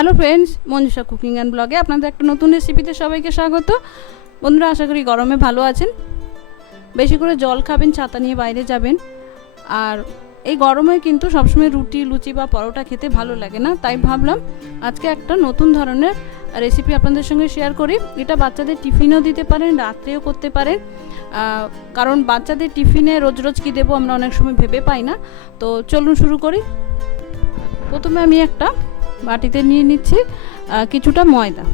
Hello friends, Manjusha cooking and ব্লগে আপনাদের একটা নতুন রেসিপিতে সবাইকে স্বাগত। বন্ধুরা, আশা করি গরমে ভালো আছেন। বেশি করে জল খাবেন, ছাতা নিয়ে বাইরে যাবেন। আর এই গরমে কিন্তু সবসময় রুটি, লুচি বা পরোটা খেতে ভালো লাগে না, তাই ভাবলাম আজকে একটা নতুন ধরনের রেসিপি আপনাদের সঙ্গে শেয়ার করি। এটা বাচ্চাদের টিফিনও দিতে পারেন, রাত্রেও করতে পারেন, কারণ বাচ্চাদের টিফিনে রোজ রোজ কী দেবো আমরা অনেক সময় ভেবে পাই না। তো চলুন শুরু করি। প্রথমে আমি একটা বাটিতে নিয়ে নিচ্ছি কিছুটা ময়দা।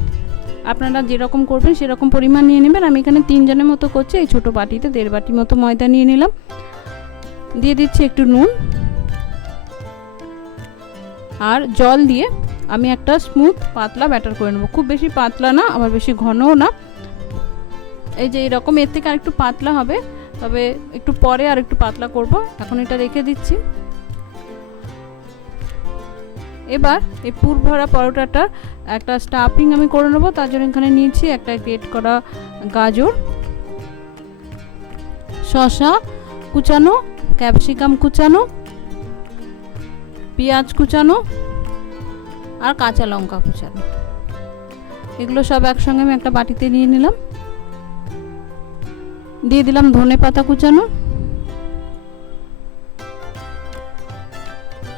আপনারা যেরকম করবেন সেরকম পরিমাণ নিয়ে নেবেন। আমি এখানে 3 জনের মতো করছি। এই ছোটো বাটিতে 1.5 বাটি মতো ময়দা নিয়ে নিলাম। দিয়ে দিচ্ছি একটু নুন আর জল দিয়ে আমি একটা স্মুথ পাতলা ব্যাটার করে নেব। খুব বেশি পাতলা না, আবার বেশি ঘনও না। এই যে এরকম, এর থেকে আর একটু পাতলা হবে, তবে একটু পরে আর একটু পাতলা করব। এখন এটা রেখে দিচ্ছি। এবার এই পুর ভরা পরোটাটার একটা স্টাফিং আমি করে নেবো। তার জন্য এখানে নিয়েছি একটা গ্রেট করা গাজর, শসা কুচানো, ক্যাপসিকাম কুচানো, পেঁয়াজ কুচানো আর কাঁচা লঙ্কা কুচানো। এগুলো সব একসঙ্গে আমি একটা বাটিতে নিয়ে নিলাম। দিয়ে দিলাম ধনে পাতা কুচানো,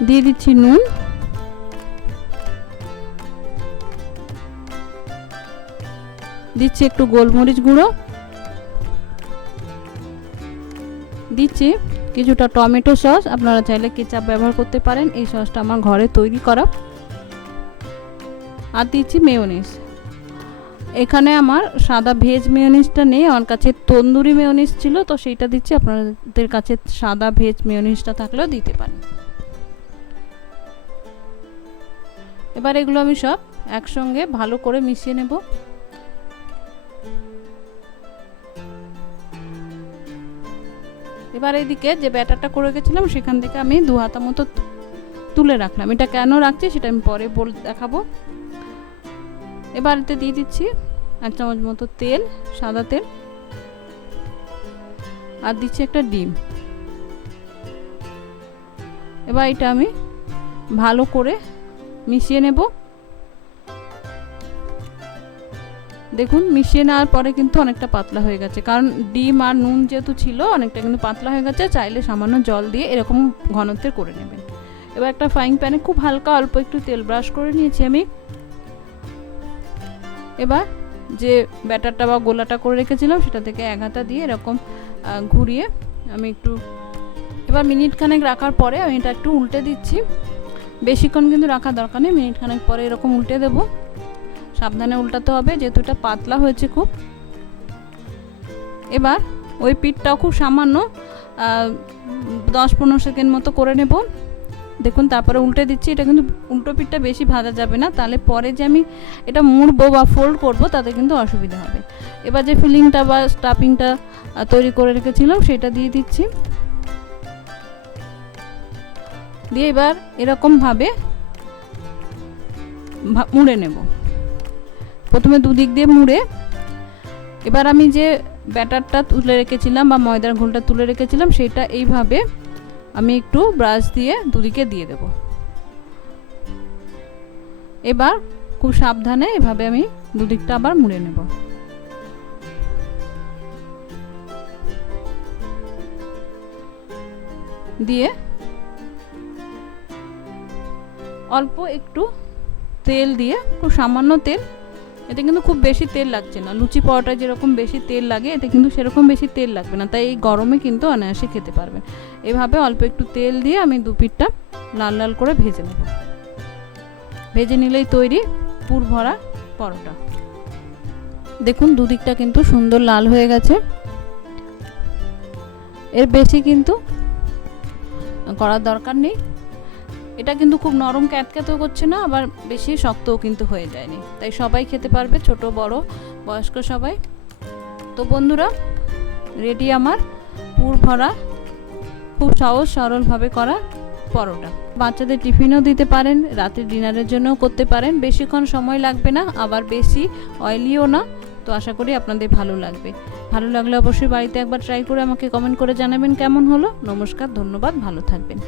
দিয়ে দিচ্ছি নুন, দিচ্ছি একটু গোলমরিচ গুঁড়ো, দিচ্ছি কিছুটা টমেটো সস। আপনারা চাইলে কেচাপ ব্যবহার করতে পারেন, এই সসটা আমার ঘরে তৈরি করা। আর দিচ্ছি মেয়োনিজ। এখানে আমার সাদা ভেজ মেয়োনিজটা নেই, আমার কাছে তন্দুরি মেয়োনিজ ছিল, তো সেইটা দিচ্ছি। আপনাদের কাছে সাদা ভেজ মেয়োনিজটা থাকলেও দিতে পারেন। এবার এগুলো আমি সব একসঙ্গে ভালো করে মিশিয়ে নেব। এবার এইদিকে যে ব্যাটারটা করে রেখেছিলাম সেখান থেকে আমি 2 হাতা মতো তুলে রাখলাম। এটা কেন রাখছি সেটা আমি পরে দেখাবো। এবার এতে দিয়ে দিচ্ছি 1 চামচ মতো তেল, সাদা তেল, আর দিচ্ছি একটা ডিম। এবার এটা আমি ভালো করে মিশিয়ে নেব। দেখুন, মিশিয়ে নেওয়ার পরে কিন্তু অনেকটা পাতলা হয়ে গেছে, কারণ ডিম আর নুন যেহেতু ছিল অনেকটা কিন্তু পাতলা হয়ে গেছে। চাইলে সামান্য জল দিয়ে এরকম ঘনত্বের করে নেবেন। এবার একটা ফ্রাইং প্যানে খুব হালকা অল্প একটু তেল ব্রাশ করে নিয়েছি আমি। এবার যে ব্যাটারটা বা গোলাটা করে রেখেছিলাম সেটা থেকে 1 হাতা দিয়ে এরকম ঘুরিয়ে আমি একটু, এবার মিনিট খানেক রাখার পরে আমি এটা একটু উল্টে দিচ্ছি। বেশিক্ষণ কিন্তু রাখার দরকার নেই, মিনিট খানেক পরে এরকম উল্টে দেবো। সাবধানে উল্টাতে হবে যেহেতু এটা পাতলা হয়েছে খুব। এবার ওই পিঠটাও খুব সামান্য 10-15 সেকেন্ড মতো করে নেব। দেখুন, তারপরে উল্টে দিচ্ছি। এটা কিন্তু উল্টো পিঠটা বেশি ভাজা যাবে না, তাহলে পরে যে আমি এটা মুড়বো বা ফোল্ড করব তাতে কিন্তু অসুবিধা হবে। এবার যে ফিলিংটা বা স্টাফিংটা তৈরি করে রেখেছিলাম সেটা দিয়ে দিচ্ছি। দিয়ে এবার এরকমভাবে মুড়ে নেব। প্রথমে দুদিক দিয়ে মুড়ে, এবার আমি যে ব্যাটারটা তুলে রেখেছিলাম বা ময়দার ঘোলটা তুলে রেখেছিলাম সেটা এইভাবে আমি একটু ব্রাশ দিয়ে দুদিকে দিয়ে দেব। এবার খুব সাবধানে এভাবে আমি দুদিকটা আবার মুড়ে নেব। দিয়ে অল্প একটু তেল দিয়ে, খুব সামান্য তেল, এতে কিন্তু খুব বেশি তেল লাগছে না। লুচি পরোটায় যেরকম বেশি তেল লাগে এতে কিন্তু সেরকম বেশি তেল লাগবে না, তাই এই গরমে কিন্তু অনায়াসে খেতে পারবেন। এভাবে অল্প একটু তেল দিয়ে আমি 2 পিঠটা লাল লাল করে ভেজে নেব। ভেজে নিলেই তৈরি পুর ভরা পরোটা। দেখুন, দুদিকটা কিন্তু সুন্দর লাল হয়ে গেছে। এর বেশি কিন্তু করার দরকার নেই। এটা কিন্তু খুব নরম ক্যাতক্যাতেও করছে না, আবার বেশি শক্তও কিন্তু হয়ে যায়নি, তাই সবাই খেতে পারবে, ছোট বড় বয়স্ক সবাই। তো বন্ধুরা, রেডি আমার পুর ভরা খুব সহজ সরলভাবে করা পরোটা। বাচ্চাদের টিফিনও দিতে পারেন, রাতের ডিনারের জন্যও করতে পারেন। বেশিক্ষণ সময় লাগবে না, আবার বেশি অয়েলিও না। তো আশা করি আপনাদের ভালো লাগবে। ভালো লাগলে অবশ্যই বাড়িতে একবার ট্রাই করে আমাকে কমেন্ট করে জানাবেন কেমন হলো। নমস্কার, ধন্যবাদ, ভালো থাকবেন।